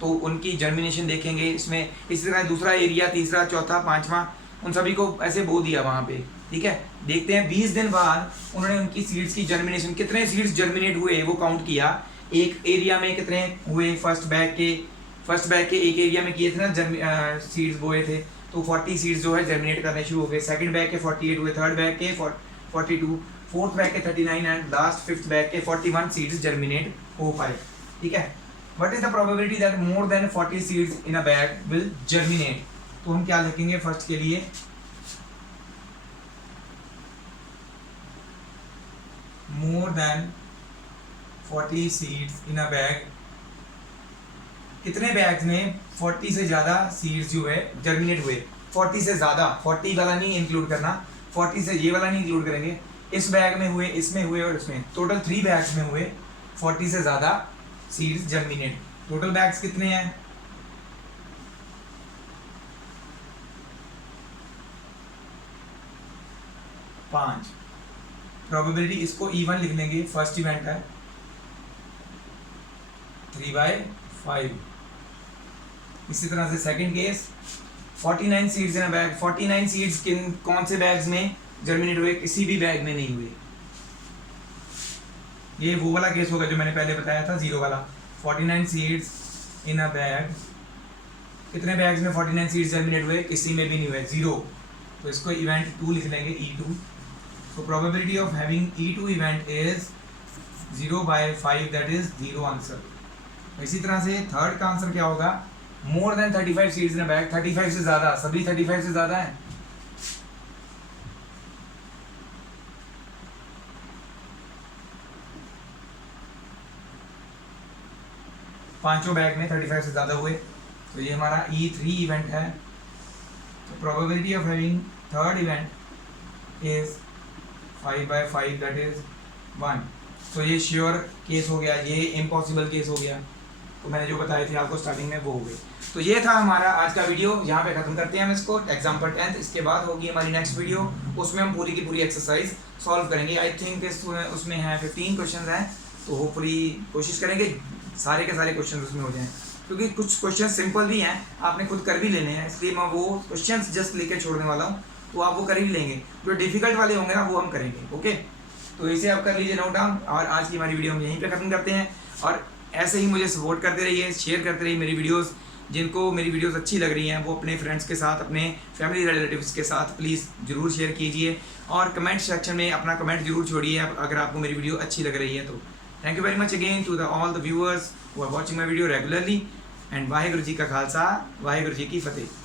तो उनकी जर्मिनेशन देखेंगे इसमें। इसी तरह दूसरा एरिया, तीसरा, चौथा, पांचवा, उन सभी को ऐसे बो दिया वहाँ पे, ठीक है। देखते हैं 20 दिन बाद उन्होंने उनकी सीड्स की जर्मिनेशन, कितने सीड्स जर्मिनेट हुए वो काउंट किया। एक एरिया में कितने हुए, फर्स्ट बैग के एक एरिया में किए थे ना सीड्स बोए थे, तो 40 सीड्स जो है जर्मिनेट करने शुरू हो गए। सेकंड बैग के 48 हुए, थर्ड बैग के 42, फोर्थ बैग के 39 एंड लास्ट फिफ्थ बैग के 41 सीड्स जर्मिनेट हो पाए। ठीक है, what is the probability that more than 40 seeds in a bag will germinate? तो हम क्या लिखेंगे फर्स्ट के लिए, मोर देन 40 सीड्स इन अ बैग, कितने बैग्स में 40 से ज़्यादा सीड्स जो है जर्मिनेट हुए? 40 से ज़्यादा, 40 वाला नहीं इंक्लूड करना, 40 से ये वाला नहीं इंक्लूड करेंगे, इस बैग में हुए, इसमें हुए और इसमें, टोटल 3 बैग्स में हुए 40 से ज़्यादा सीड्स जर्मिनेट। टोटल बैग्स कितने हैं? 5। प्रोबेबिलिटी इसको इवन लिख लेंगे, फर्स्ट इवेंट है 3/5। इसी तरह से सेकंड केस 49 सीड्स इन अ बैग, 49 सीड्स किन कौन से बैग्स में जर्मिनेट हुए? किसी भी बैग में नहीं हुए। ये वो वाला केस होगा जो मैंने पहले बताया था, 0 वाला। 49 सीड्स इन अ बैग, कितने बैग्स में 49 सीड्स जर्मिनेट हुए? किसी में भी नहीं हुए, 0। तो इसको इवेंट 2 लिख लेंगे, E2। So probability of having E2 event is 0/5, that is 0 answer. इसी तरह से थर्ड का आंसर क्या होगा? मोर देन 35 सीड्स इन अ बैग, 35 से ज़्यादा, सभी 35 से ज़्यादा है। पांचों बैग में 35 से ज़्यादा हुए, तो ये हमारा E3 इवेंट है। तो probability of having third event is 5/5, that is 1। तो ये श्योर केस हो गया, ये इम्पॉसिबल केस हो गया। तो मैंने जो बताए थे आपको स्टार्टिंग में वो हो गए। तो ये था हमारा आज का वीडियो, यहाँ पे ख़त्म करते हैं हम इसको। एग्जाम्पल 10th, इसके बाद होगी हमारी नेक्स्ट वीडियो, उसमें हम पूरी की पूरी एक्सरसाइज सॉल्व करेंगे। आई थिंक उसमें है 15 क्वेश्चन हैं, तो होपफुली कोशिश करेंगे सारे के सारे क्वेश्चन उसमें हो जाएँ, क्योंकि कुछ क्वेश्चन सिंपल भी हैं, आपने खुद कर भी लेने हैं, इसलिए मैं वो क्वेश्चन जस्ट लेके छोड़ने वाला हूँ, तो आप वो कर ही लेंगे। जो डिफिकल्ट वाले होंगे ना वो हम करेंगे। ओके, तो इसे आप कर लीजिए नोट डाउन। और आज की हमारी वीडियो हम यहीं पे ख़त्म करते हैं, और ऐसे ही मुझे सपोर्ट करते रहिए, शेयर करते रहिए मेरी वीडियोस। जिनको मेरी वीडियोस अच्छी लग रही हैं वो अपने फ्रेंड्स के साथ, अपने फैमिली रिलेटिव्स के साथ प्लीज़ ज़रूर शेयर कीजिए, और कमेंट सेक्शन में अपना कमेंट जरूर छोड़िए अगर आपको मेरी वीडियो अच्छी लग रही है तो। Thank you very much again to all the viewers who are watching my video regularly, and Waheguru ji का खालसा, वाहिगुरु जी की फतेह।